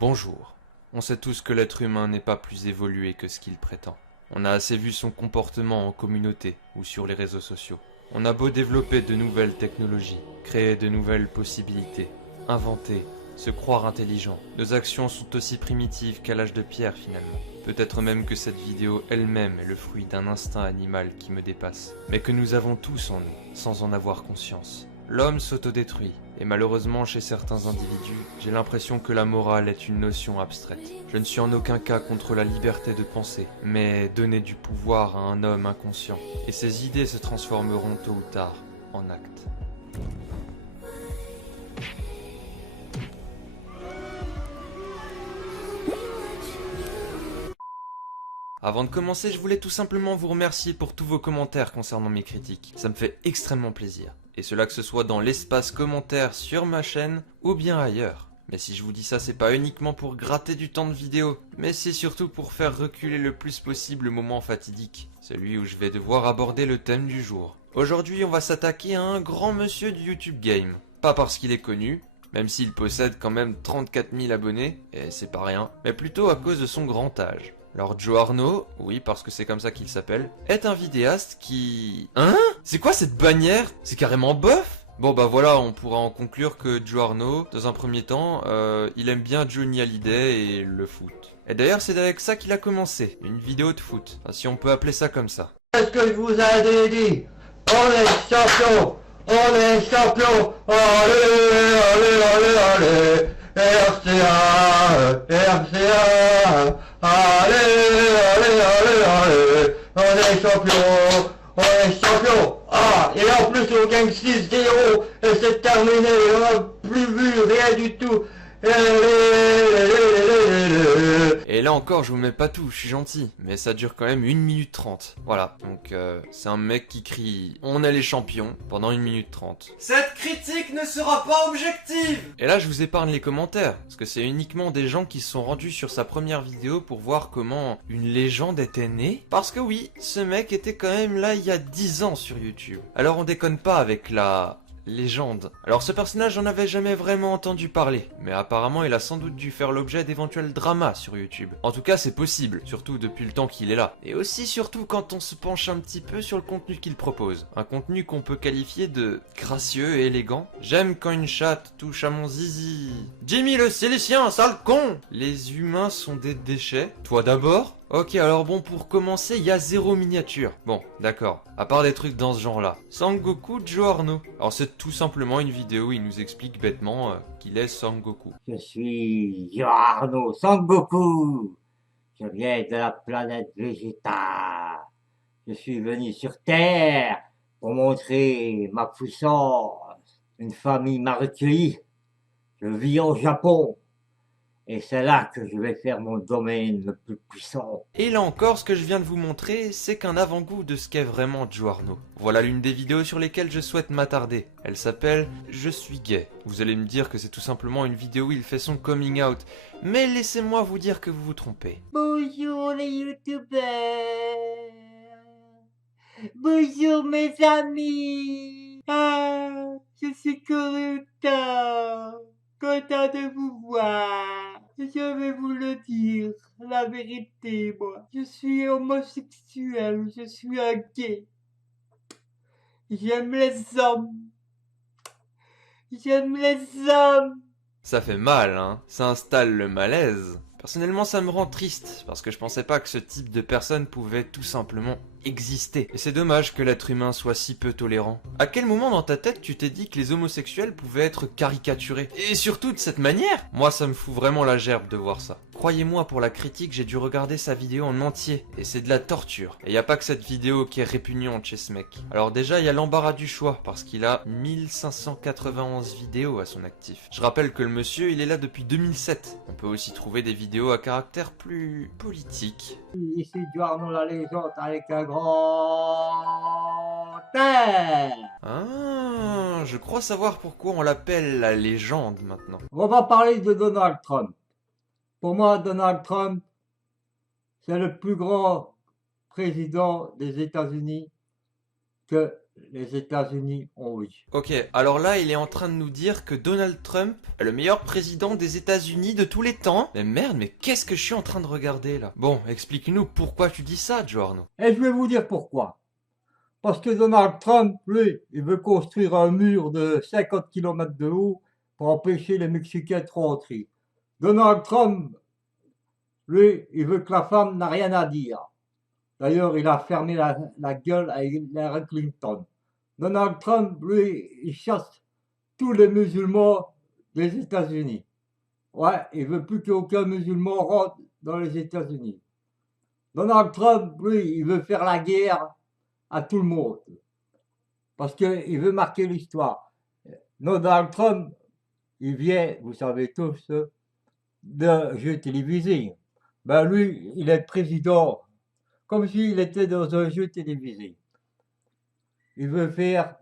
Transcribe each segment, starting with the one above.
Bonjour. On sait tous que l'être humain n'est pas plus évolué que ce qu'il prétend. On a assez vu son comportement en communauté ou sur les réseaux sociaux. On a beau développer de nouvelles technologies, créer de nouvelles possibilités, inventer, se croire intelligent, nos actions sont aussi primitives qu'à l'âge de pierre finalement. Peut-être même que cette vidéo elle-même est le fruit d'un instinct animal qui me dépasse, mais que nous avons tous en nous, sans en avoir conscience. L'homme s'autodétruit, et malheureusement chez certains individus, j'ai l'impression que la morale est une notion abstraite. Je ne suis en aucun cas contre la liberté de penser, mais donner du pouvoir à un homme inconscient, et ses idées se transformeront tôt ou tard en actes. Avant de commencer, je voulais tout simplement vous remercier pour tous vos commentaires concernant mes critiques. Ça me fait extrêmement plaisir. Et cela que ce soit dans l'espace commentaire sur ma chaîne ou bien ailleurs. Mais si je vous dis ça, c'est pas uniquement pour gratter du temps de vidéo, mais c'est surtout pour faire reculer le plus possible le moment fatidique, celui où je vais devoir aborder le thème du jour. Aujourd'hui, on va s'attaquer à un grand monsieur du YouTube Game. Pas parce qu'il est connu, même s'il possède quand même 34 000 abonnés, et c'est pas rien, mais plutôt à cause de son grand âge. Alors Joe Arnaud, oui parce que c'est comme ça qu'il s'appelle, est un vidéaste qui... Hein? C'est quoi cette bannière? C'est carrément bof? Bon bah voilà, on pourra en conclure que Joe Arnaud, dans un premier temps, il aime bien Johnny Hallyday et le foot. Et d'ailleurs c'est avec ça qu'il a commencé, une vidéo de foot, enfin, si on peut appeler ça comme ça. Qu'est-ce que je vous ai dit? On est champion! On est champion! Allez, allez, allez, allez! RCA! RCA! Allez, allez, allez, allez! On est champion! On est champion! Ah! Et en plus on gagne 6-0 et c'est terminé! On n'a plus vu rien du tout! Et là encore, je vous mets pas tout, je suis gentil, mais ça dure quand même 1 minute 30. Voilà, donc c'est un mec qui crie « On est les champions » pendant 1 minute 30. Cette critique ne sera pas objective! Et là, je vous épargne les commentaires, parce que c'est uniquement des gens qui se sont rendus sur sa première vidéo pour voir comment une légende était née. Parce que oui, ce mec était quand même là il y a 10 ans sur YouTube. Alors on déconne pas avec la... légende. Alors ce personnage j'en avais jamais vraiment entendu parler, mais apparemment il a sans doute dû faire l'objet d'éventuels dramas sur YouTube. En tout cas c'est possible, surtout depuis le temps qu'il est là. Et aussi surtout quand on se penche un petit peu sur le contenu qu'il propose. Un contenu qu'on peut qualifier de gracieux et élégant. J'aime quand une chatte touche à mon zizi. Jimmy le Silicien, sale con! Les humains sont des déchets. Toi d'abord? Ok, alors bon, pour commencer, il y a 0 miniature. Bon, d'accord. À part des trucs dans ce genre-là. Sangoku Joe Arnaud. Alors c'est tout simplement une vidéo où il nous explique bêtement qu'il est Sangoku. Je suis Arnaud Sangoku. Je viens de la planète Vegeta. Je suis venu sur Terre pour montrer ma puissance. Une famille m'a recueilli. Je vis au Japon. Et c'est là que je vais faire mon domaine le plus puissant. Et là encore, ce que je viens de vous montrer, c'est qu'un avant-goût de ce qu'est vraiment Joe Arnaud. Voilà l'une des vidéos sur lesquelles je souhaite m'attarder. Elle s'appelle « Je suis gay ». Vous allez me dire que c'est tout simplement une vidéo où il fait son coming out. Mais laissez-moi vous dire que vous vous trompez. Bonjour les youtubeurs. Bonjour mes amis. Ah, je suis content de vous voir. Je vais vous le dire, la vérité, moi. Je suis homosexuel, je suis un gay. J'aime les hommes. J'aime les hommes. Ça fait mal, hein? Ça installe le malaise. Personnellement, ça me rend triste, parce que je pensais pas que ce type de personne pouvait tout simplement exister. Et c'est dommage que l'être humain soit si peu tolérant. À quel moment dans ta tête tu t'es dit que les homosexuels pouvaient être caricaturés? Et surtout de cette manière? Moi, ça me fout vraiment la gerbe de voir ça. Croyez-moi, pour la critique, j'ai dû regarder sa vidéo en entier, et c'est de la torture. Et y a pas que cette vidéo qui est répugnante chez ce mec. Alors déjà, il y a l'embarras du choix, parce qu'il a 1591 vidéos à son actif. Je rappelle que le monsieur, il est là depuis 2007. On peut aussi trouver des vidéos à caractère plus politique. Ici Arnaud la légende avec un grand R. Ah, je crois savoir pourquoi on l'appelle la légende maintenant. On va parler de Donald Trump. Pour moi, Donald Trump, c'est le plus grand président des États-Unis que les États-Unis ont eu. Ok, alors là, il est en train de nous dire que Donald Trump est le meilleur président des États-Unis de tous les temps. Mais merde, mais qu'est-ce que je suis en train de regarder là? Bon, explique-nous pourquoi tu dis ça, Giorno. Et je vais vous dire pourquoi. Parce que Donald Trump, lui, il veut construire un mur de 50 km de haut pour empêcher les Mexicains de rentrer. Donald Trump, lui, il veut que la femme n'a rien à dire. D'ailleurs, il a fermé la gueule à Hillary Clinton. Donald Trump, lui, il chasse tous les musulmans des États-Unis. Ouais, il veut plus qu'aucun musulman rentre dans les États-Unis. Donald Trump, lui, il veut faire la guerre à tout le monde. Parce qu'il veut marquer l'histoire. Donald Trump, il vient, vous savez tous, d'un jeu télévisé. Ben lui, il est président, comme s'il était dans un jeu télévisé. Il veut faire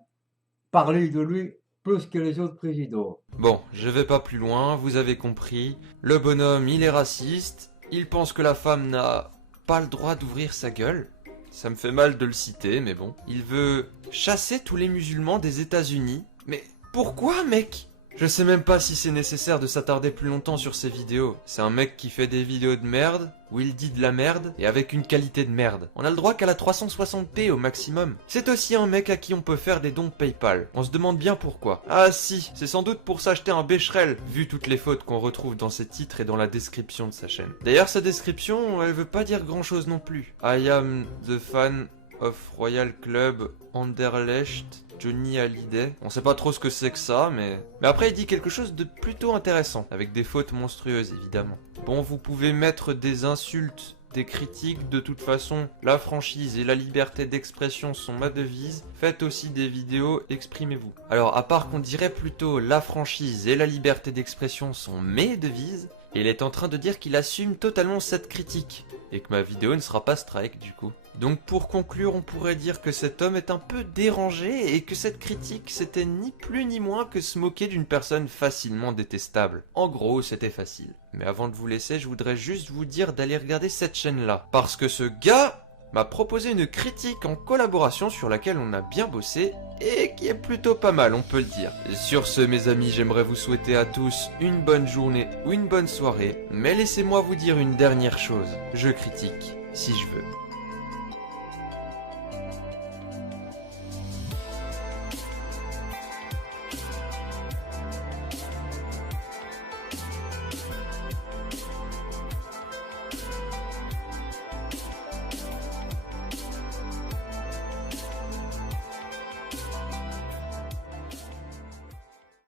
parler de lui plus que les autres présidents. Bon, je vais pas plus loin, vous avez compris. Le bonhomme, il est raciste. Il pense que la femme n'a pas le droit d'ouvrir sa gueule. Ça me fait mal de le citer, mais bon. Il veut chasser tous les musulmans des États-Unis. Mais pourquoi, mec? Je sais même pas si c'est nécessaire de s'attarder plus longtemps sur ces vidéos. C'est un mec qui fait des vidéos de merde, où il dit de la merde, et avec une qualité de merde. On a le droit qu'à la 360p au maximum. C'est aussi un mec à qui on peut faire des dons PayPal. On se demande bien pourquoi. Ah si, c'est sans doute pour s'acheter un Becherel, vu toutes les fautes qu'on retrouve dans ses titres et dans la description de sa chaîne. D'ailleurs, sa description, elle veut pas dire grand chose non plus. I am the fan of Royal Club Anderlecht, Johnny Hallyday. On sait pas trop ce que c'est que ça, mais après il dit quelque chose de plutôt intéressant, avec des fautes monstrueuses évidemment. Bon, vous pouvez mettre des insultes, des critiques, de toute façon, la franchise et la liberté d'expression sont ma devise. Faites aussi des vidéos, exprimez-vous. Alors, à part qu'on dirait plutôt la franchise et la liberté d'expression sont mes devises, il est en train de dire qu'il assume totalement cette critique, et que ma vidéo ne sera pas strike du coup. Donc pour conclure, on pourrait dire que cet homme est un peu dérangé et que cette critique c'était ni plus ni moins que se moquer d'une personne facilement détestable. En gros, c'était facile. Mais avant de vous laisser, je voudrais juste vous dire d'aller regarder cette chaîne-là. Parce que ce gars m'a proposé une critique en collaboration sur laquelle on a bien bossé et qui est plutôt pas mal, on peut le dire. Et sur ce, mes amis, j'aimerais vous souhaiter à tous une bonne journée ou une bonne soirée. Mais laissez-moi vous dire une dernière chose. Je critique si je veux.